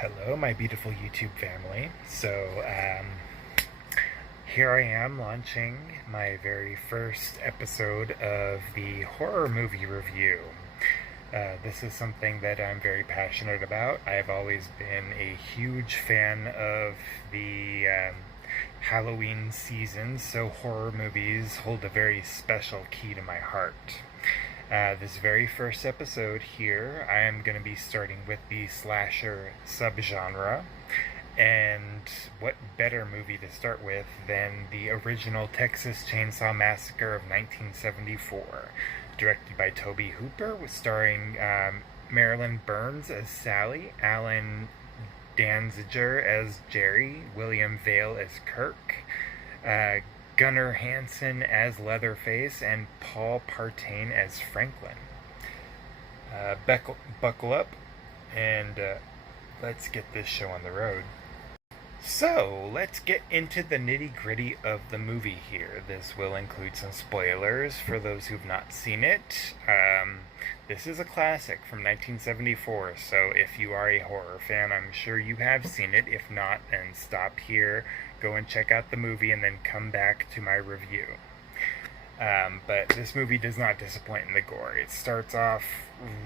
Hello, my beautiful YouTube family. Here I am launching my very first episode of the horror movie review. This is something that I'm very passionate about. I've always been a huge fan of the Halloween season, so horror movies hold a very special key to my heart. This very first episode here, I am going to be starting with the slasher subgenre. And what better movie to start with than the original Texas Chainsaw Massacre of 1974, directed by Tobe Hooper, starring Marilyn Burns as Sally, Alan Danziger as Jerry, William Vale as Kirk, uh, Gunnar Hansen as Leatherface, and Paul Partain as Franklin. Buckle up and let's get this show on the road. So, let's get into the nitty gritty of the movie here. This will include some spoilers for those who've not seen it. This is a classic from 1974, so if you are a horror fan, I'm sure you have seen it. If not, then stop here, go and check out the movie, and then come back to my review. But this movie does not disappoint in the gore. It starts off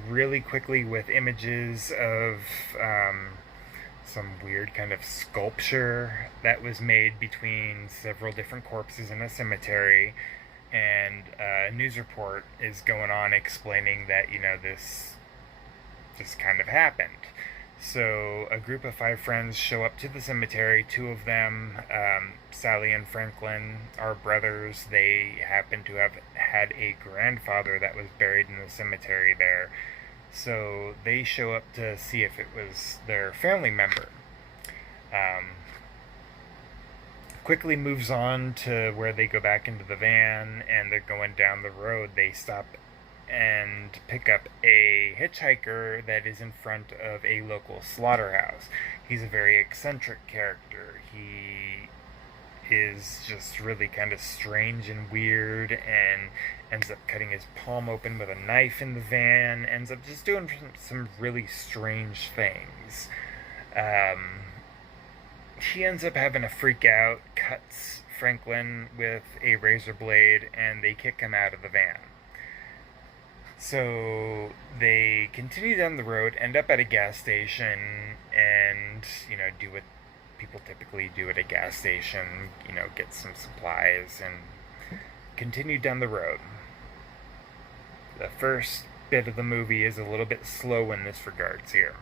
really quickly with images of some weird kind of sculpture that was made between several different corpses in a cemetery, and a news report is going on explaining that, this kind of happened. So a group of 5 friends show up to the cemetery. 2 of them, Sally and Franklin, are brothers. They happen to have had a grandfather that was buried in the cemetery there. So they show up to see if it was their family member. Quickly moves on to where they go back into the van and they're going down the road. They stop and pick up a hitchhiker that is in front of a local slaughterhouse. He's a very eccentric character. He is just really kind of strange and weird, and ends up cutting his palm open with a knife in the van, ends up just doing some really strange things. He ends up having a freak out, cuts Franklin with a razor blade, and they kick him out of the van. So they continue down the road, end up at a gas station, and, do what people typically do at a gas station, get some supplies and continue down the road. The first bit of the movie is a little bit slow in this regards here.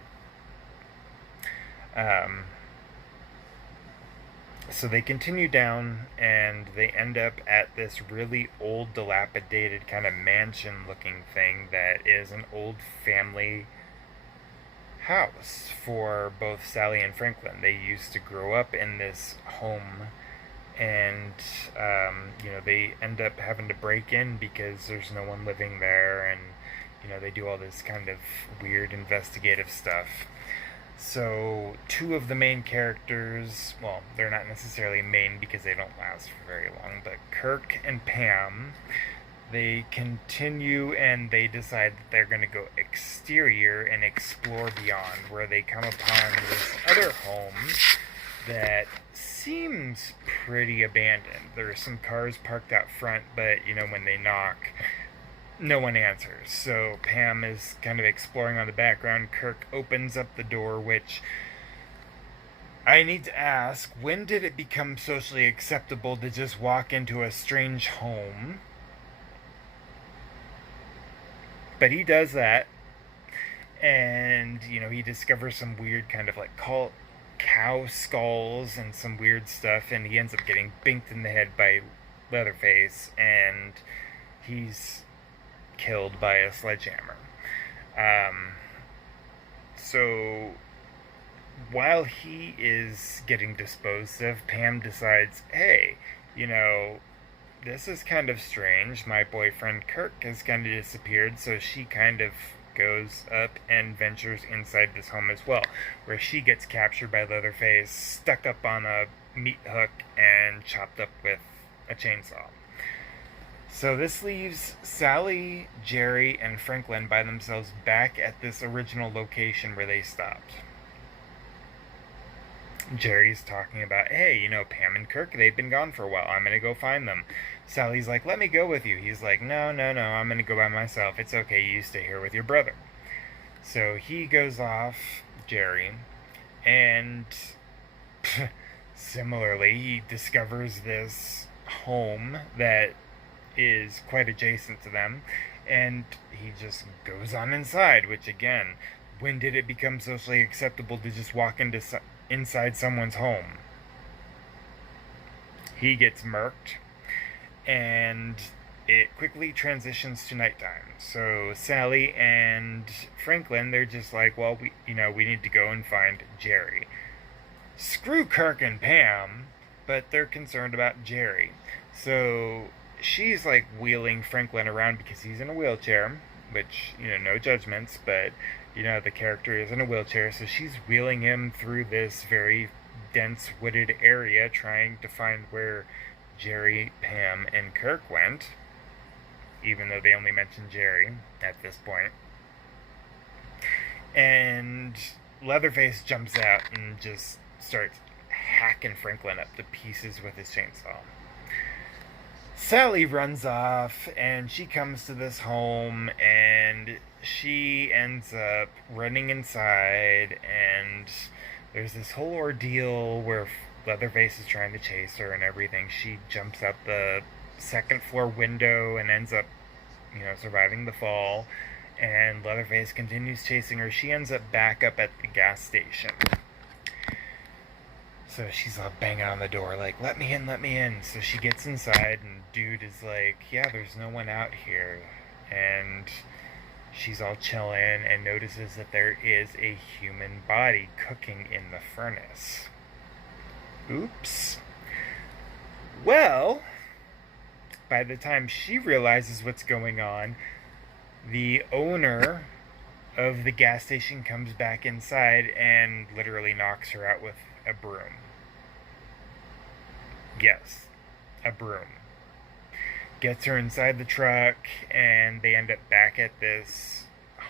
So they continue down and they end up at this really old, dilapidated kind of mansion looking thing that is an old family house for both Sally and Franklin. They used to grow up in this home, and they end up having to break in because there's no one living there, and they do all this kind of weird investigative stuff. So 2 of the main characters, well, they're not necessarily main because they don't last for very long, but Kirk and Pam, they continue and they decide that they're going to go exterior and explore beyond, where they come upon this other home that seems pretty abandoned. There are some cars parked out front, but when they knock, no one answers. So Pam is kind of exploring on the background. Kirk opens up the door, which I need to ask, when did it become socially acceptable to just walk into a strange home? But he does that, and he discovers some weird kind of like cow skulls and some weird stuff, and he ends up getting binked in the head by Leatherface, and he's killed by a sledgehammer. So while he is getting disposed of, Pam decides, hey, this is kind of strange. My boyfriend Kirk has kind of disappeared, so she kind of goes up and ventures inside this home as well, where she gets captured by Leatherface, stuck up on a meat hook, and chopped up with a chainsaw. So this leaves Sally, Jerry, and Franklin by themselves back at this original location where they stopped. Jerry's talking about, hey, Pam and Kirk, they've been gone for a while. I'm going to go find them. Sally's like, let me go with you. He's like, no, no, no, I'm going to go by myself. It's okay, you stay here with your brother. So he goes off, Jerry, and similarly, he discovers this home that is quite adjacent to them, and he just goes on inside, which again, when did it become socially acceptable to just walk inside someone's home? He gets murked, and it quickly transitions to nighttime. So Sally and Franklin, they're just like, well, we need to go and find Jerry. Screw Kirk and Pam, but they're concerned about Jerry. So she's like wheeling Franklin around because he's in a wheelchair, which, no judgments, but, the character is in a wheelchair, so she's wheeling him through this very dense wooded area trying to find where Jerry, Pam, and Kirk went, even though they only mentioned Jerry at this point. And Leatherface jumps out and just starts hacking Franklin up to pieces with his chainsaw. Sally runs off, and she comes to this home, and she ends up running inside, and there's this whole ordeal where Leatherface is trying to chase her and everything. She jumps out the second floor window and ends up, surviving the fall, and Leatherface continues chasing her. She ends up back up at the gas station. So she's all banging on the door like, let me in, let me in. So she gets inside, and dude is like, yeah, there's no one out here. And she's all chilling and notices that there is a human body cooking in the furnace. Oops. Well, by the time she realizes what's going on, the owner of the gas station comes back inside and literally knocks her out with a broom. Yes, a broom. Gets her inside the truck, and they end up back at this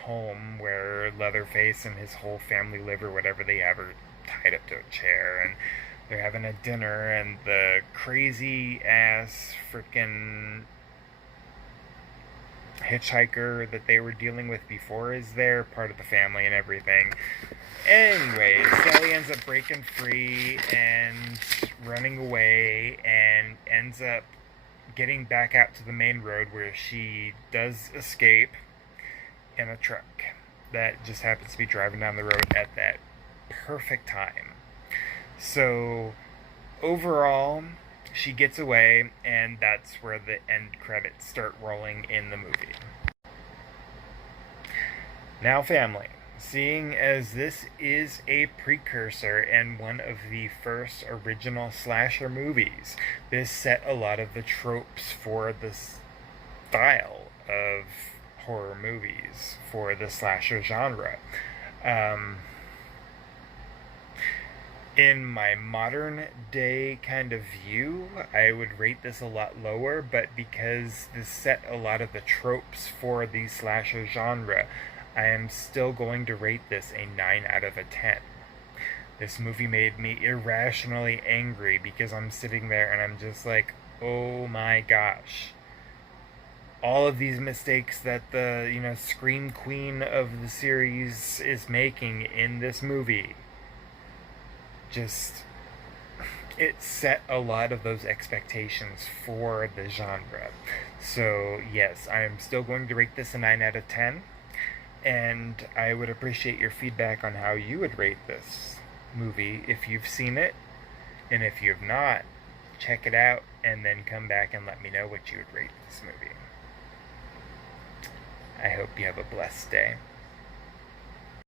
home where Leatherface and his whole family live, or whatever. They have her tied up to a chair, and they're having a dinner, and the crazy ass freaking hitchhiker that they were dealing with before is there, part of the family and everything. Anyway, Sally ends up breaking free and running away, and ends up getting back out to the main road, where she does escape in a truck that just happens to be driving down the road at that perfect time. So overall, she gets away, and that's where the end credits start rolling in the movie. Now, family, seeing as this is a precursor and one of the first original slasher movies, this set a lot of the tropes for the style of horror movies for the slasher genre. In my modern day kind of view, I would rate this a lot lower, but because this set a lot of the tropes for the slasher genre, I am still going to rate this a 9 out of a 10. This movie made me irrationally angry because I'm sitting there and I'm just like, oh my gosh. All of these mistakes that the, scream queen of the series is making in this movie, just, it set a lot of those expectations for the genre. So yes, I am still going to rate this a 9 out of 10, and I would appreciate your feedback on how you would rate this movie if you've seen it, and if you have not, check it out and then come back and let me know what you would rate this movie. I hope you have a blessed day.